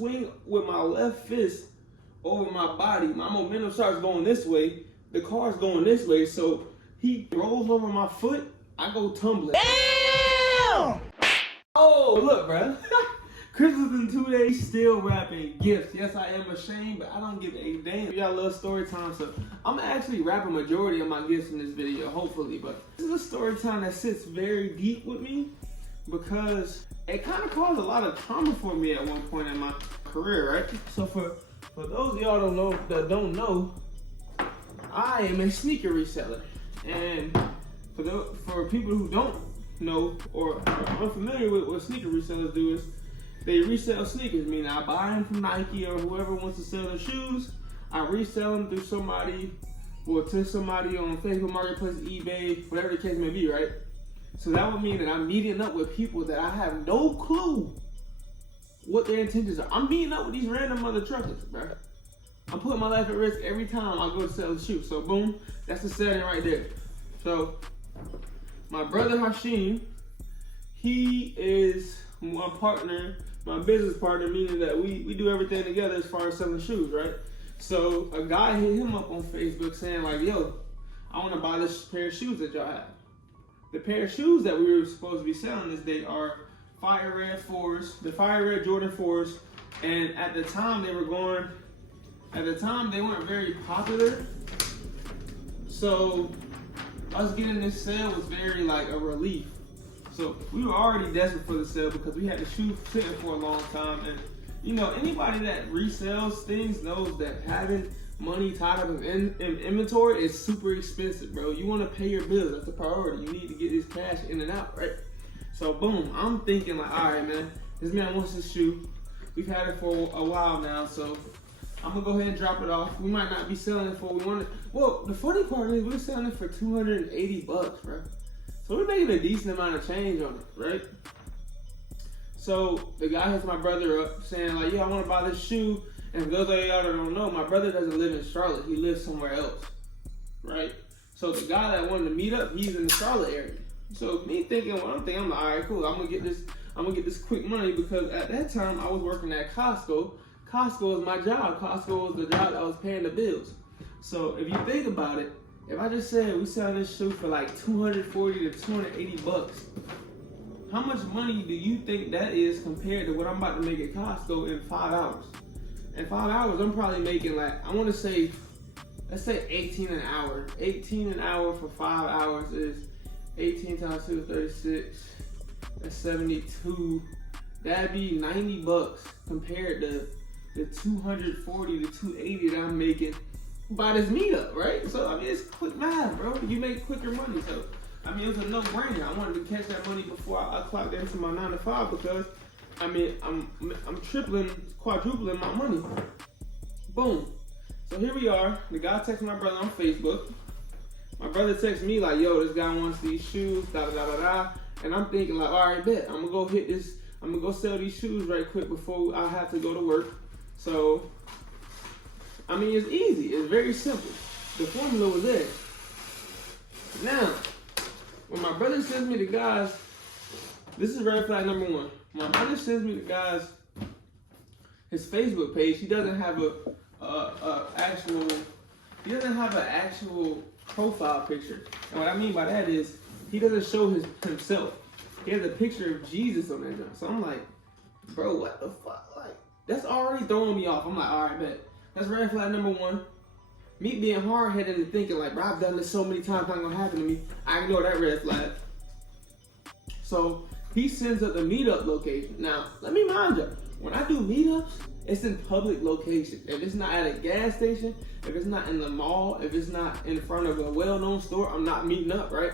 swing with my left fist over my body, my momentum starts going this way, the car's going this way, so he rolls over my foot, I go tumbling. Damn! Oh, look, bro. Christmas in 2 days, still wrapping gifts. Yes, I am ashamed, but I don't give a damn. Y'all love story time, so I'm gonna actually wrap a majority of my gifts in this video, hopefully. But this is a story time that sits very deep with me because it kind of caused a lot of trauma for me at one point in my career, right? So for those of y'all that don't know, I am a sneaker reseller, and for people who don't know or are unfamiliar with what sneaker resellers do is they resell sneakers, meaning I buy them from Nike or whoever wants to sell their shoes. I resell them through somebody or to somebody on Facebook Marketplace, eBay, whatever the case may be, right? So that would mean that I'm meeting up with people that I have no clue what their intentions are. I'm meeting up with these random other truckers, bro. I'm putting my life at risk every time I go to sell the shoe. So boom, that's the setting right there. So my brother Hashim, he is my partner, my business partner, meaning that we do everything together as far as selling shoes, right? So a guy hit him up on Facebook saying like, yo, I want to buy this pair of shoes that y'all have. The pair of shoes that we were supposed to be selling this day are Fire Red 4s, the Fire Red Jordan 4s, and at the time they weren't very popular. So us getting this sale was very like a relief. So we were already desperate for the sale because we had the shoe sitting for a long time. And you know, anybody that resells things knows that having money tied up in inventory is super expensive, bro. You want to pay your bills. That's the priority. You need to get this cash in and out, right? So boom, I'm thinking like, all right, man, this man wants this shoe. We've had it for a while now, so I'm gonna go ahead and drop it off. We might not be selling it for what we wanted. Well, the funny part is we're selling it for $280, bro. So we're making a decent amount of change on it, right? So the guy hits my brother up saying like, yo, I want to buy this shoe. And for those of y'all that don't know, my brother doesn't live in Charlotte. He lives somewhere else, right? So the guy that wanted to meet up, he's in the Charlotte area. So me thinking, I'm like, all right, cool. I'm gonna get this quick money because at that time I was working at Costco. Costco was my job. Costco was the job that was paying the bills. So if you think about it, if I just said we sell this shoe for like $240 to $280, how much money do you think that is compared to what I'm about to make at Costco in 5 hours? In 5 hours, I'm probably making like, I want to say, let's say 18 an hour. 18 an hour for 5 hours is 18 times 2 is 36. That's 72. That'd be $90 compared to the $240 to $280 that I'm making by this meetup, right? So I mean, it's quick math, bro. You make quicker money. So I mean, it was a no-brainer. I wanted to catch that money before I clocked into my 9 to 5 because I mean, I'm tripling, quadrupling my money. Boom. So here we are. The guy texted my brother on Facebook. My brother texts me like, yo, this guy wants these shoes, da da da da da. And I'm thinking like, all right, bet. I'm gonna go hit this. I'm gonna go sell these shoes right quick before I have to go to work. So I mean, it's easy. It's very simple. The formula was there. Now, when my brother sends me the guys, this is red flag number 1. My brother sends me the guys his Facebook page. He doesn't have he doesn't have an actual profile picture. And what I mean by that is he doesn't show himself. He has a picture of Jesus on that joint. So I'm like, bro, what the fuck? Like, that's already throwing me off. I'm like, all right, bet. That's red flag number 1. Me being hard-headed and thinking like, bro, I've done this so many times, it's not gonna happen to me. I ignore that red flag. So he sends up the meetup location. Now, let me mind you, when I do meetups, it's in public location. If it's not at a gas station, if it's not in the mall, if it's not in front of a well-known store, I'm not meeting up, right?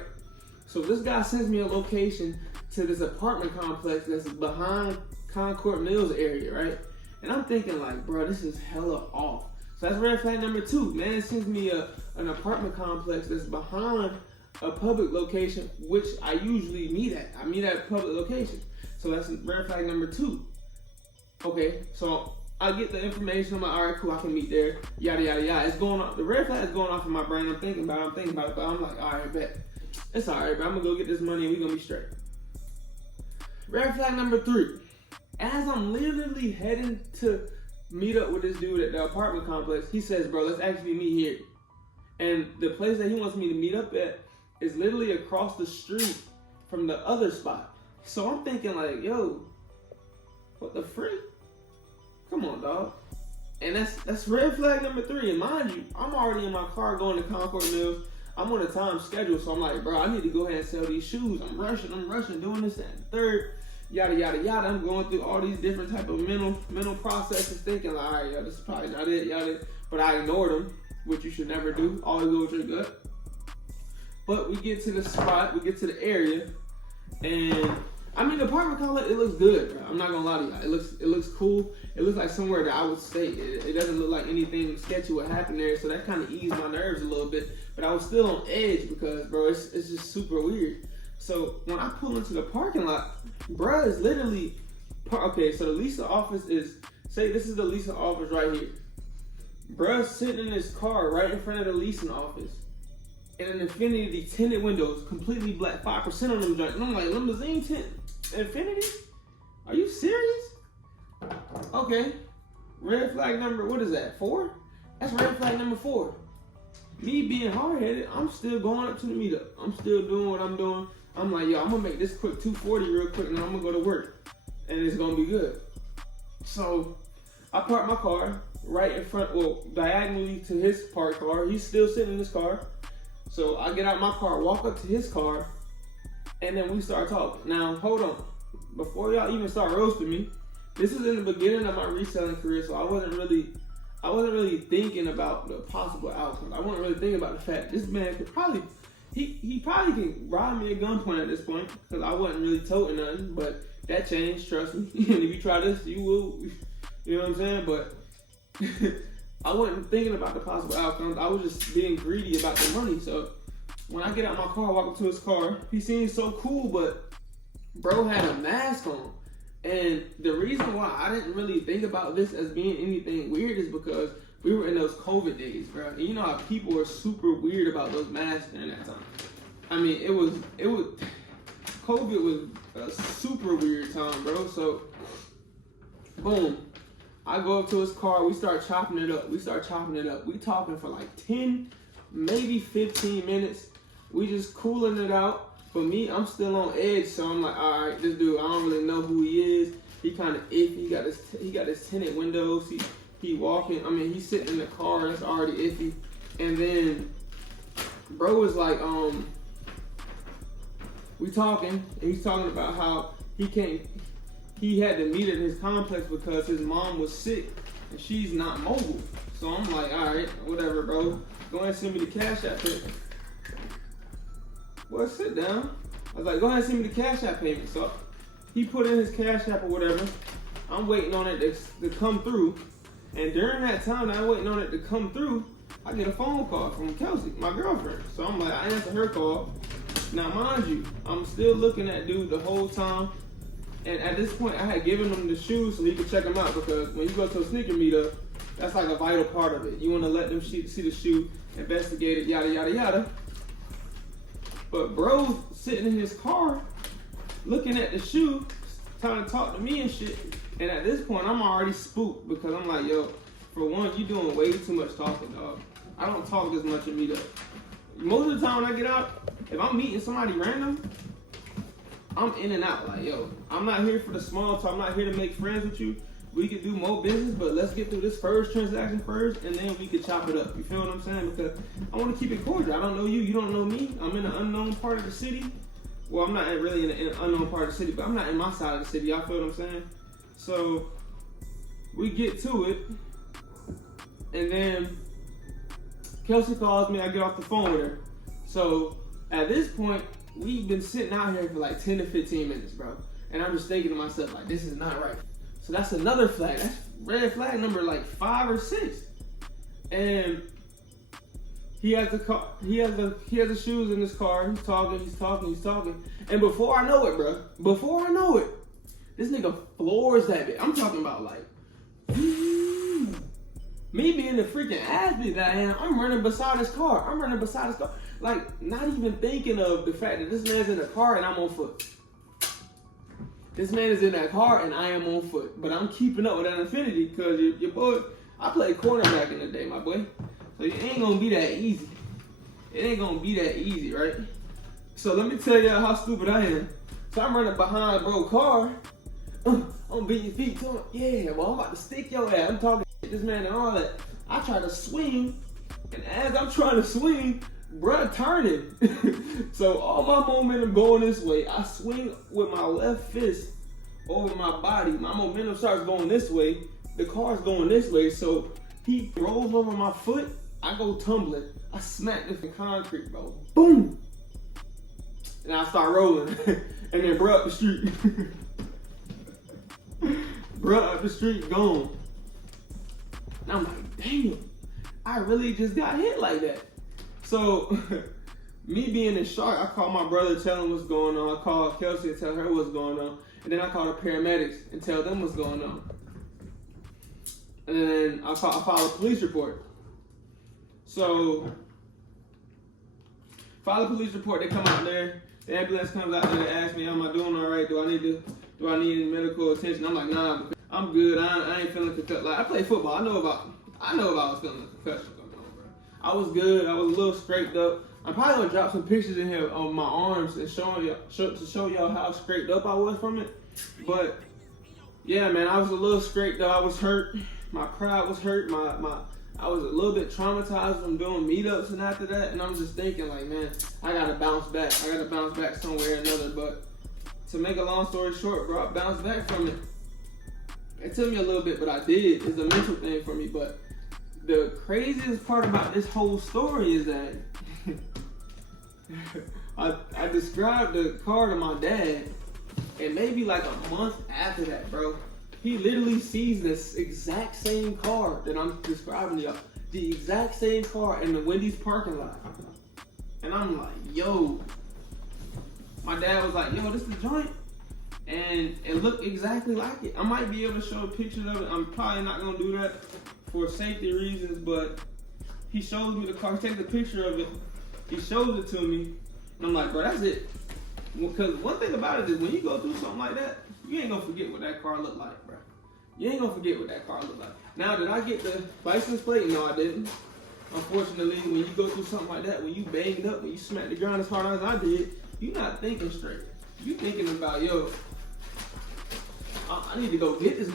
So this guy sends me a location to this apartment complex that's behind Concord Mills area, right? And I'm thinking like, bro, this is hella off. So that's red flag number 2. Man sends me an apartment complex that's behind a public location, which I usually meet at. I meet at a public location. So that's red flag number 2. Okay, so I get the information. I'm like, all right, cool, I can meet there. Yada, yada, yada. It's going off. The red flag is going off in my brain. I'm thinking about it, but I'm like, all right, bet. It's all right, but I'm going to go get this money and we're going to be straight. Red flag number 3. As I'm literally heading to meet up with this dude at the apartment complex, he says, bro, let's actually meet here. And the place that he wants me to meet up at is literally across the street from the other spot. So I'm thinking like, yo, what the freak? Come on, dog. And that's red flag number 3. And mind you, I'm already in my car going to Concord Mills. I'm on a time schedule, so I'm like, bro, I need to go ahead and sell these shoes. I'm rushing, doing this and third, yada, yada, yada. I'm going through all these different type of mental processes, thinking like, all right, yo, this is probably not it, yada. But I ignored them, which you should never do. Always go with your gut. But we get to the spot, we get to the area, and I mean, the apartment complex, it looks good, bro. I'm not gonna lie to y'all. It looks cool. It looks like somewhere that I would stay. It doesn't look like anything sketchy would happen there, so that kind of eased my nerves a little bit. But I was still on edge because, bro, it's just super weird. So when I pull into the parking lot, bro, is literally, okay, so the leasing office is, say this is the leasing office right here. Bruh's sitting in his car right in front of the leasing office. And an Infiniti tinted windows, completely black, 5% on them joints. And I'm like, limousine tint, Infiniti? Are you serious? Okay. Red flag number, what is that, 4? That's red flag number 4. Me being hard-headed, I'm still going up to the meetup. I'm still doing what I'm doing. I'm like, yo, I'm gonna make this quick 240 real quick and then I'm gonna go to work. And it's gonna be good. So I park my car right in front, well, diagonally to his parked car. He's still sitting in his car. So I get out my car, walk up to his car, and then we start talking. Now, hold on. Before y'all even start roasting me, this is in the beginning of my reselling career, so I wasn't really thinking about the possible outcomes. I wasn't really thinking about the fact this man could probably, he probably can rob me at gunpoint at this point, because I wasn't really toting nothing, but that changed, trust me. And if you try this, you will, you know what I'm saying? But I wasn't thinking about the possible outcomes. I was just being greedy about the money. So when I get out my car, walk up to his car, he seems so cool, but bro had a mask on. And the reason why I didn't really think about this as being anything weird is because we were in those COVID days, bro. And you know how people were super weird about those masks during that time. I mean, COVID was a super weird time, bro. So, boom. I go up to his car, we start chopping it up. We talking for like 10, maybe 15 minutes. We just cooling it out. For me, I'm still on edge, so I'm like, all right, this dude, I don't really know who he is. He kind of iffy. He got his tinted windows. He walking. I mean, he's sitting in the car. That's already iffy. And then, bro was like, we talking, and he's talking about how he had to meet at his complex because his mom was sick and she's not mobile. So I'm like, all right, whatever, bro. Go ahead and send me the Cash App payment. Well, sit down. I was like, go ahead and send me the Cash App payment. So he put in his Cash App or whatever. I'm waiting on it to come through. And during that time that I'm waiting on it to come through, I get a phone call from Kelsey, my girlfriend. So I'm like, I answer her call. Now, mind you, I'm still looking at dude the whole time. And at this point, I had given him the shoes so he could check them out, because when you go to a sneaker meetup, that's like a vital part of it. You want to let them see the shoe, investigate it, yada, yada, yada. But bro's sitting in his car, looking at the shoe, trying to talk to me and shit. And at this point, I'm already spooked because I'm like, yo, for one, you doing way too much talking, dog. I don't talk this much in meetup. Most of the time when I get out, if I'm meeting somebody random, I'm in and out. Like, yo, I'm not here for the small talk. I'm not here to make friends with you. We could do more business, but let's get through this first transaction first, and then we could chop it up. You feel what I'm saying? Because I want to keep it cordial. I don't know you. You don't know me. I'm in an unknown part of the city. Well, I'm not really in an unknown part of the city, but I'm not in my side of the city. Y'all feel what I'm saying? So we get to it, and then Kelsey calls me. I get off the phone with her. So at this point, we've been sitting out here for like 10 to 15 minutes, bro. And I'm just thinking to myself, like, this is not right. So that's another flag. That's red flag number like 5 or 6. And he has the shoes in his car. He's talking. And before I know it, bro, this nigga floors that bitch. I'm talking about like, me being the freaking athlete that I am, I'm running beside his car. Like, not even thinking of the fact that this man's in a car and I'm on foot. This man is in that car and I am on foot. But I'm keeping up with that Infiniti because your boy, I played cornerback in the day, my boy. So it ain't gonna be that easy. It ain't gonna be that easy, right? So let me tell y'all how stupid I am. So I'm running behind bro car. I'm beating your feet to him. Yeah, well, I'm about to stick your ass. I'm talking to this man and all that. I try to swing, and as I'm trying to swing, bruh turning. So all my momentum going this way. I swing with my left fist over my body. My momentum starts going this way. The car's going this way. So he rolls over my foot. I go tumbling. I smack this in concrete, bro. Boom! And I start rolling. And then bruh up the street. Bruh up the street gone. And I'm like, damn, I really just got hit like that. So, me being in shock, I called my brother, tell him what's going on. I called Kelsey and tell her what's going on. And then I called the paramedics and tell them what's going on. And then I filed a police report. So, file a police report, they come out there. The ambulance comes out there and asks me, am I doing all right? Do I need any medical attention? I'm like, nah, I'm good. I ain't feeling concussed. Like, I play football. I know about I was feeling a concussion going on, bro. I was good. I was a little scraped up. I'm probably gonna drop some pictures in here of my arms and show y'all how scraped up I was from it. But yeah, man, I was a little scraped up. I was hurt. My pride was hurt. I was a little bit traumatized from doing meetups and after that, and I'm just thinking like, man, I gotta bounce back. I gotta bounce back somewhere or another. But to make a long story short, bro, I bounced back from it. It took me a little bit, but I did. It's a mental thing for me. But the craziest part about this whole story is that I described the car to my dad, and maybe like a month after that, bro, he literally sees this exact same car that I'm describing to y'all. The exact same car in the Wendy's parking lot. And I'm like, yo. My dad was like, yo, this is the joint. And it looked exactly like it. I might be able to show a picture of it. I'm probably not gonna do that for safety reasons, but he shows me the car, he takes a picture of it, he shows it to me, and I'm like, bro, that's it. Because one thing about it is when you go through something like that, you ain't gonna forget what that car looked like, bro. You ain't gonna forget what that car looked like. Now, did I get the license plate? No, I didn't. Unfortunately, when you go through something like that, when you banged up, when you smack the ground as hard as I did, you're not thinking straight. You thinking about, yo, I need to go get this.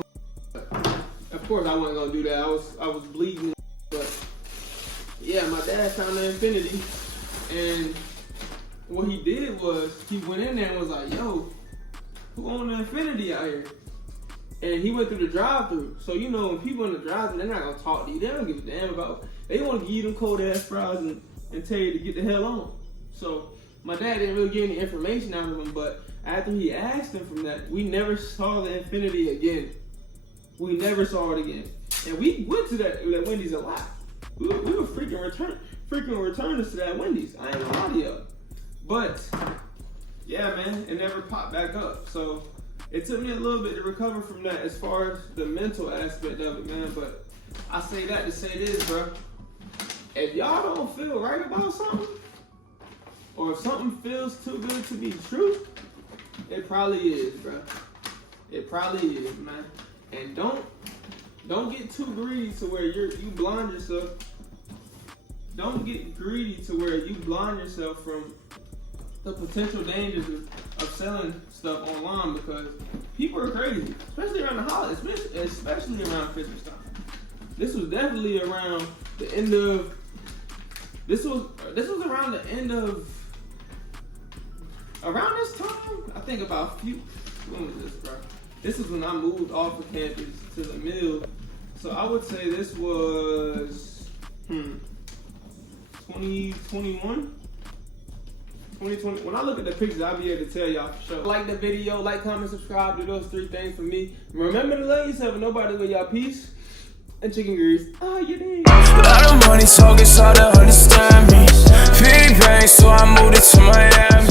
Of course, I wasn't gonna do that. I was bleeding, but yeah, my dad found the Infiniti, and what he did was he went in there and was like, yo, who owned the Infiniti out here? And he went through the drive-thru. So you know, when people in the drive-thru, they're not gonna talk to you. They don't give a damn about. They want to give you them cold ass fries and tell you to get the hell on. So my dad didn't really get any information out of him, but after he asked him from that, we never saw the Infiniti again. We never saw it again. And we went to that Wendy's a lot. We were freaking returners to that Wendy's. I ain't gonna lie to y'all. But yeah, man, it never popped back up. So it took me a little bit to recover from that as far as the mental aspect of it, man. But I say that to say this, bro. If y'all don't feel right about something, or if something feels too good to be true, it probably is, bro. It probably is, man. And don't get too greedy to where you blind yourself. Don't get greedy to where you blind yourself from the potential dangers of selling stuff online, because people are crazy, especially around the holidays, especially around Christmas time. This was definitely around the end of. This was around the end of. Around this time, I think about when was this, bro? This is when I moved off of campus to the mill. So I would say this was 2021. 2020. When I look at the pictures, I'll be able to tell y'all for sure. Like the video, like, comment, subscribe. Do those 3 things for me. Remember to love yourself and nobody with y'all. Peace and chicken grease. Oh, you did. A lot of money, so it's hard to understand me. Big bang, so I moved it to Miami.